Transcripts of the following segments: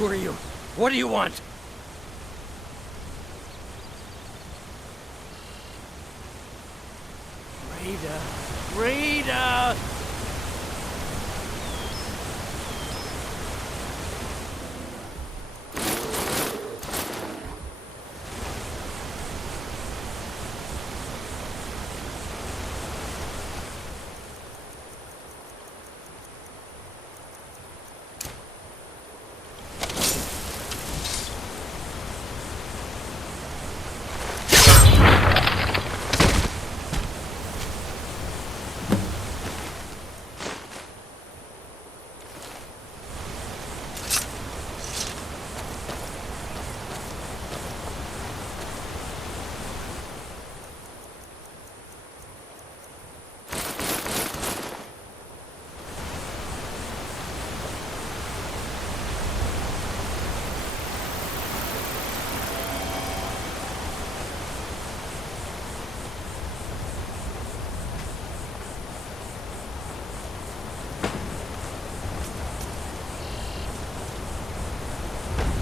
Who are you? What do you want? Raider! Raider!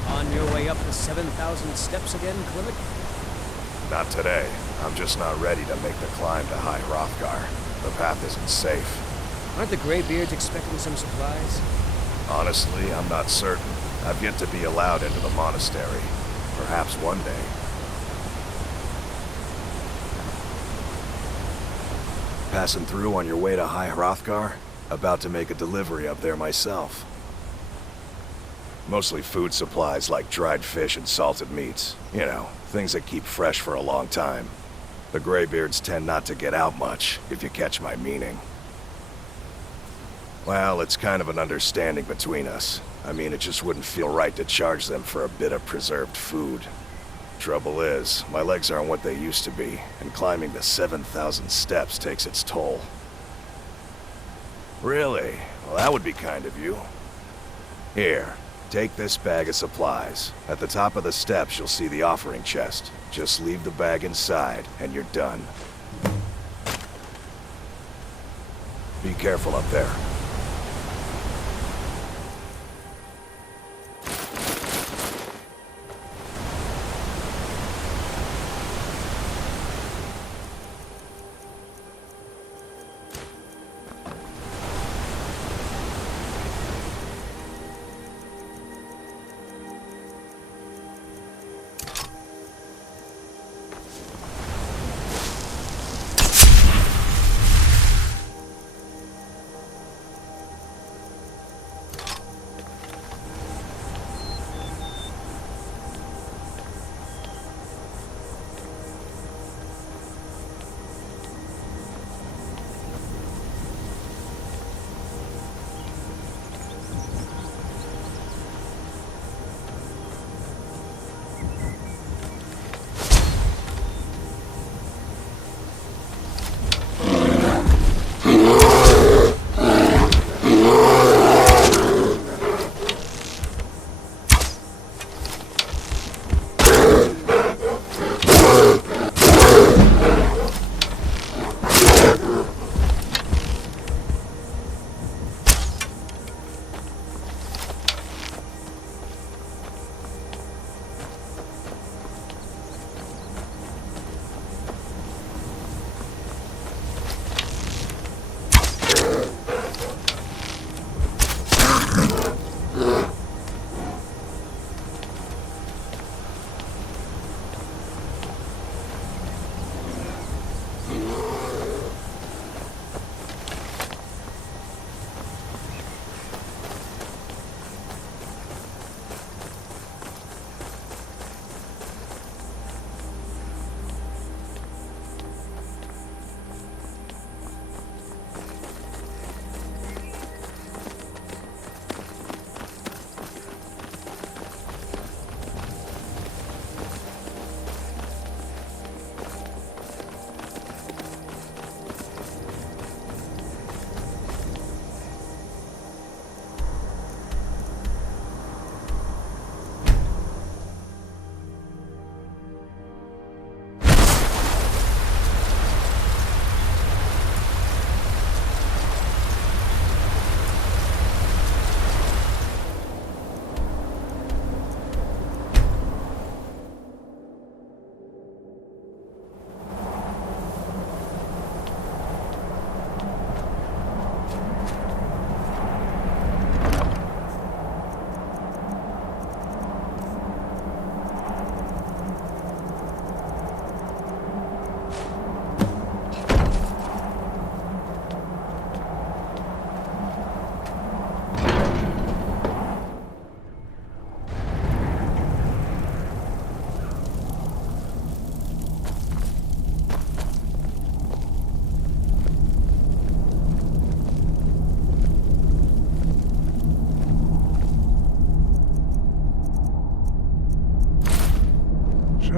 On your way up the 7,000 steps again, Clement? Not today. I'm just not ready to make the climb to High Hrothgar. The path isn't safe. Aren't the Greybeards expecting some supplies? Honestly, I'm not certain. I've yet to be allowed into the monastery. Perhaps one day. Passing through on your way to High Hrothgar? About to make a delivery up there myself. Mostly food supplies like dried fish and salted meats. You know, things that keep fresh for a long time. The Greybeards tend not to get out much, if you catch my meaning. Well, it's kind of an understanding between us. I mean, it just wouldn't feel right to charge them for a bit of preserved food. Trouble is, my legs aren't what they used to be, and climbing the 7,000 steps takes its toll. Really? Well, that would be kind of you. Here. Take this bag of supplies. At the top of the steps, you'll see the offering chest. Just leave the bag inside, and you're done. Be careful up there.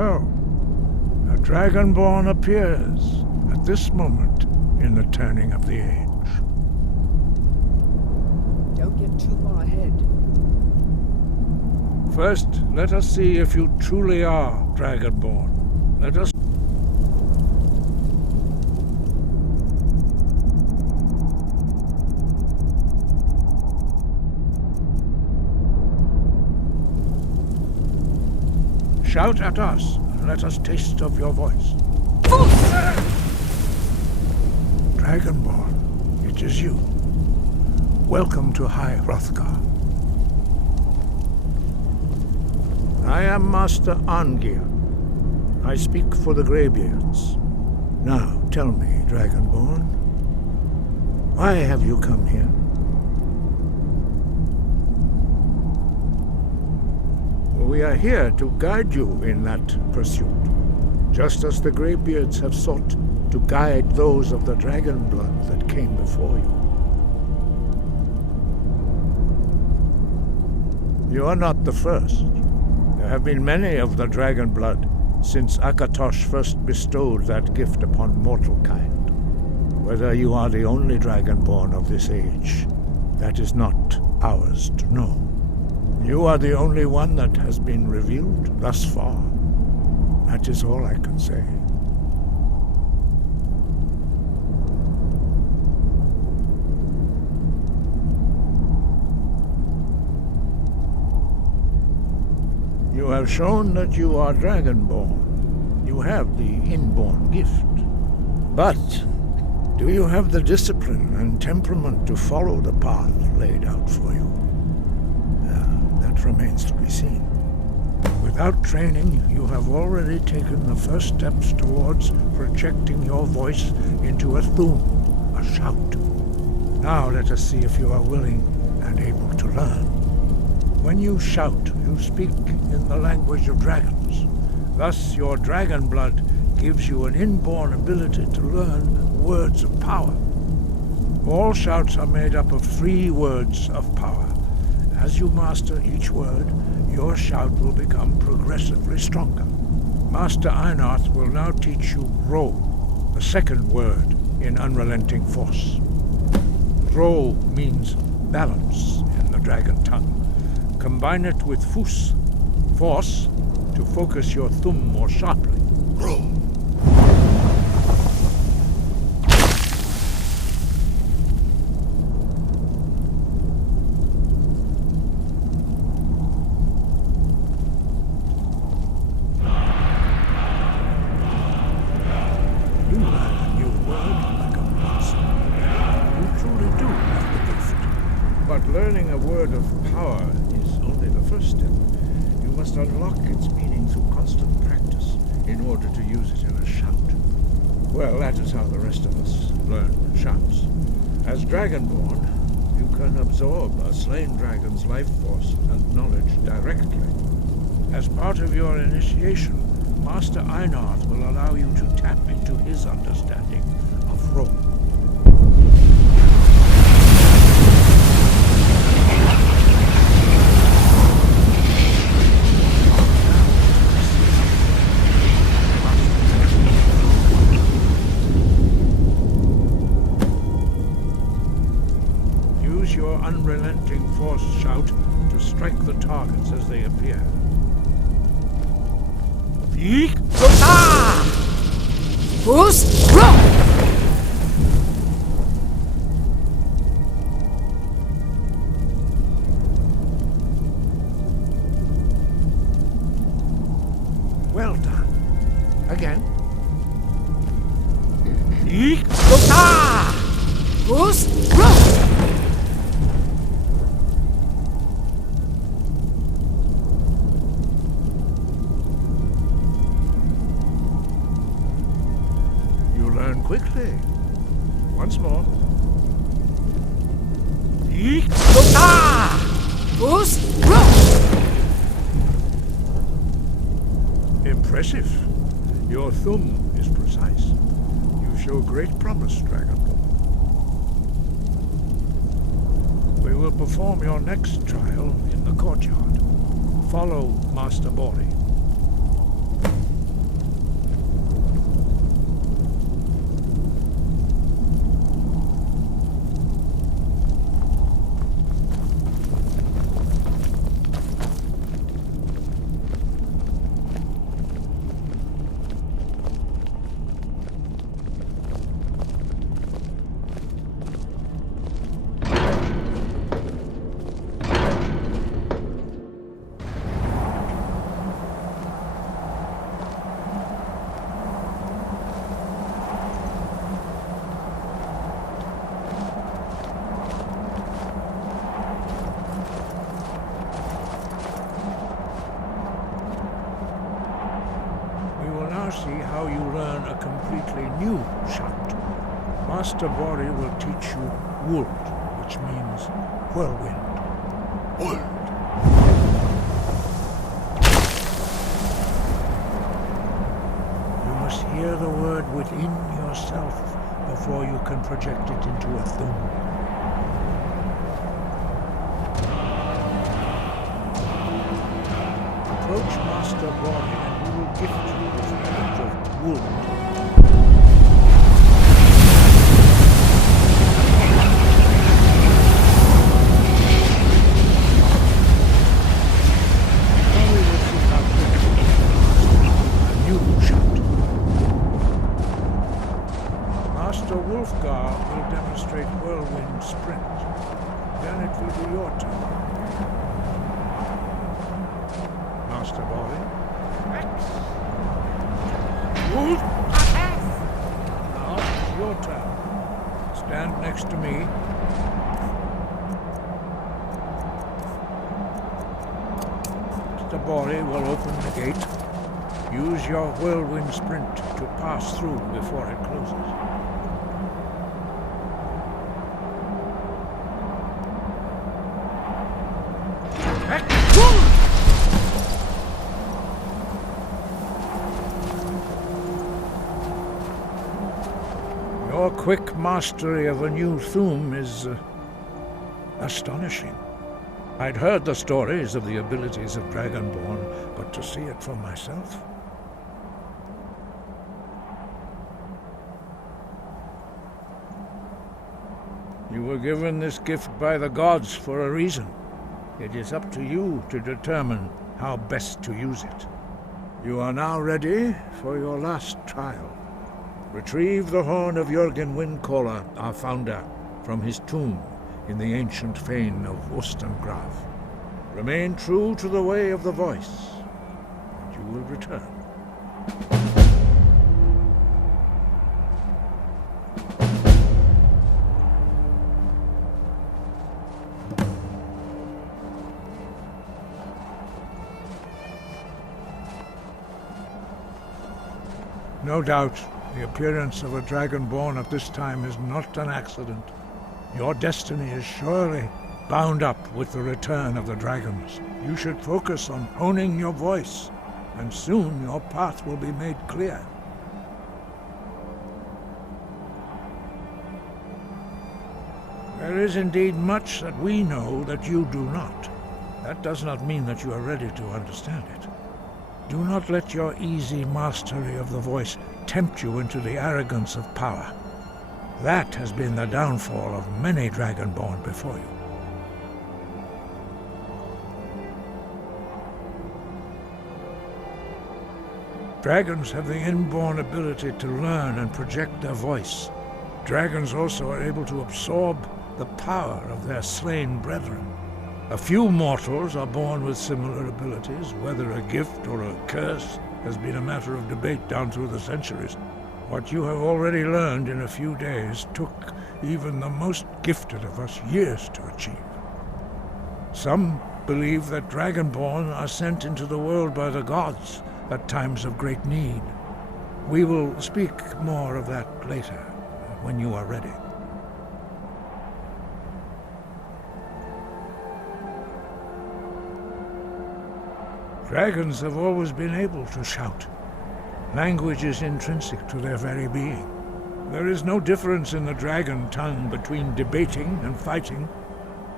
So, a Dragonborn appears at this moment in the turning of the age. Don't get too far ahead. First, let us see if you truly are Dragonborn. Let us... Shout at us, and let us taste of your voice. Dragonborn, it is you. Welcome to High Hrothgar. I am Master Arngir. I speak for the Greybeards. Now, tell me, Dragonborn, why have you come here? We are here to guide you in that pursuit, just as the Greybeards have sought to guide those of the dragon blood that came before you. You are not the first. There have been many of the dragon blood since Akatosh first bestowed that gift upon mortal kind. Whether you are the only dragonborn of this age, that is not ours to know. You are the only one that has been revealed thus far. That is all I can say. You have shown that you are Dragonborn. You have the inborn gift. But do you have the discipline and temperament to follow the path laid out for you? That remains to be seen. Without training, you have already taken the first steps towards projecting your voice into a thum, a shout. Now let us see if you are willing and able to learn. When you shout, you speak in the language of dragons. Thus, your dragon blood gives you an inborn ability to learn words of power. All shouts are made up of 3 words of power. As you master each word, your shout will become progressively stronger. Master Einarth will now teach you Ro, the second word in Unrelenting Force. Ro means balance in the dragon tongue. Combine it with Fus, force, to focus your thumb more sharply. Ro. Learning a word of power is only the first step. You must unlock its meaning through constant practice in order to use it in a shout. Well, that is how the rest of us learn shouts. As Dragonborn, you can absorb a slain dragon's life force and knowledge directly. As part of your initiation, Master Einarth will allow you to tap into his understanding of Ro. Your unrelenting force shout to strike the targets as they appear. Yeek! Boost! Roll! Well done. Again. Yeek! Boost! Roll! Learn quickly. Once more. Yeek! Boost! Roll! Impressive. Your thumb is precise. You show great promise, Dragonborn. We will perform your next trial in the courtyard. Follow Master Bori. Master Bori will teach you Wold, which means whirlwind. Wold. You must hear the word within yourself before you can project it into a thum. Approach Master Bori and he will gift you with knowledge of Wold. Master Wolfgar will demonstrate whirlwind sprint. Then it will be your turn. Master Bori. Wolf. Now it's your turn. Stand next to me. Master Bori will open the gate. Use your whirlwind sprint to pass through before it closes. Your quick mastery of a new thum is astonishing. I'd heard the stories of the abilities of Dragonborn, but to see it for myself... You were given this gift by the gods for a reason. It is up to you to determine how best to use it. You are now ready for your last trial. Retrieve the horn of Jürgen Windcaller, our founder, from his tomb in the ancient fane of Wostengrav. Remain true to the way of the voice, and you will return. No doubt, the appearance of a Dragonborn at this time is not an accident. Your destiny is surely bound up with the return of the dragons. You should focus on honing your voice, and soon your path will be made clear. There is indeed much that we know that you do not. That does not mean that you are ready to understand it. Do not let your easy mastery of the voice tempt you into the arrogance of power. That has been the downfall of many Dragonborn before you. Dragons have the inborn ability to learn and project their voice. Dragons also are able to absorb the power of their slain brethren. A few mortals are born with similar abilities. Whether a gift or a curse has been a matter of debate down through the centuries. What you have already learned in a few days took even the most gifted of us years to achieve. Some believe that Dragonborn are sent into the world by the gods at times of great need. We will speak more of that later, when you are ready. Dragons have always been able to shout. Language is intrinsic to their very being. There is no difference in the dragon tongue between debating and fighting.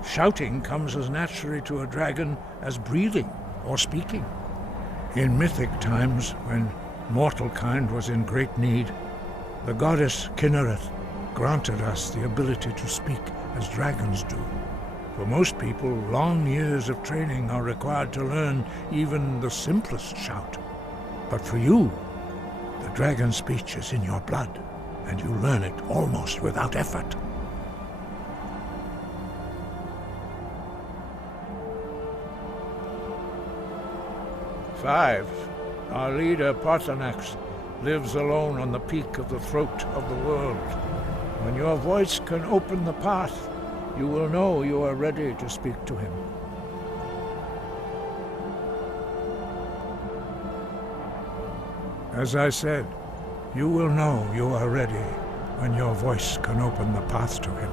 Shouting comes as naturally to a dragon as breathing or speaking. In mythic times, when mortal kind was in great need, the goddess Kinnereth granted us the ability to speak as dragons do. For most people, long years of training are required to learn even the simplest shout. But for you, the dragon speech is in your blood, and you learn it almost without effort. Five, our leader Parthenax lives alone on the peak of the throat of the world. When your voice can open the path, you will know you are ready to speak to him. As I said, you will know you are ready and your voice can open the path to him.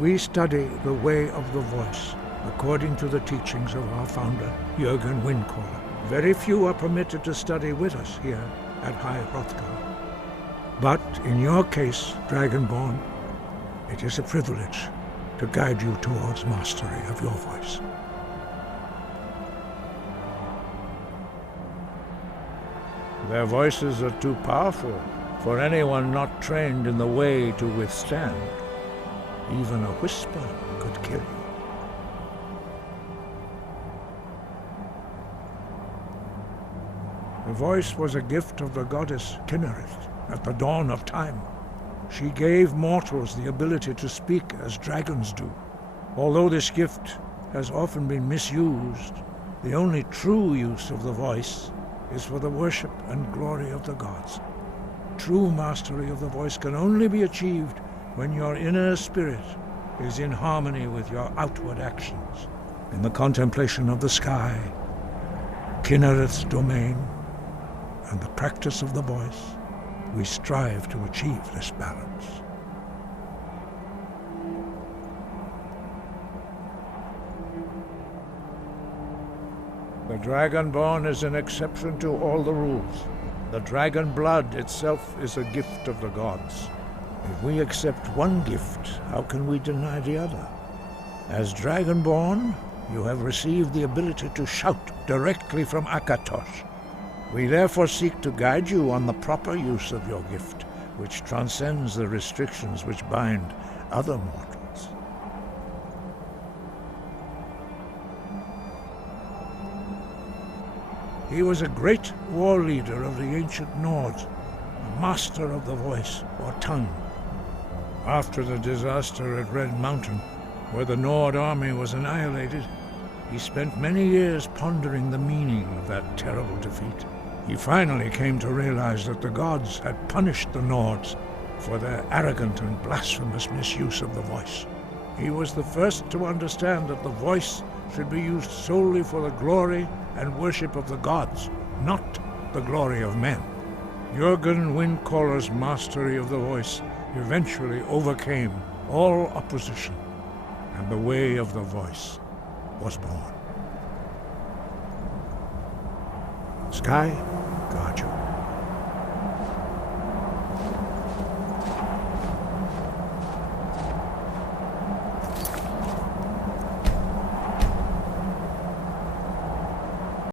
We study the way of the voice, according to the teachings of our founder, Jürgen Windcaller. Very few are permitted to study with us here at High Hrothgar. But in your case, Dragonborn, it is a privilege to guide you towards mastery of your voice. Their voices are too powerful for anyone not trained in the way to withstand. Even a whisper could kill you. The voice was a gift of the goddess Kinnereth at the dawn of time. She gave mortals the ability to speak as dragons do. Although this gift has often been misused, the only true use of the voice is for the worship and glory of the gods. True mastery of the voice can only be achieved when your inner spirit is in harmony with your outward actions. In the contemplation of the sky, Kinnereth's domain, and the practice of the voice, we strive to achieve this balance. The Dragonborn is an exception to all the rules. The dragon blood itself is a gift of the gods. If we accept one gift, how can we deny the other? As Dragonborn, you have received the ability to shout directly from Akatosh. We therefore seek to guide you on the proper use of your gift, which transcends the restrictions which bind other mortals. He was a great war leader of the ancient Nords, a master of the voice, or tongue. After the disaster at Red Mountain, where the Nord army was annihilated, he spent many years pondering the meaning of that terrible defeat. He finally came to realize that the gods had punished the Nords for their arrogant and blasphemous misuse of the voice. He was the first to understand that the voice should be used solely for the glory and worship of the gods, not the glory of men. Jürgen Windcaller's mastery of the voice eventually overcame all opposition, and the way of the voice was born. Sky, guard you.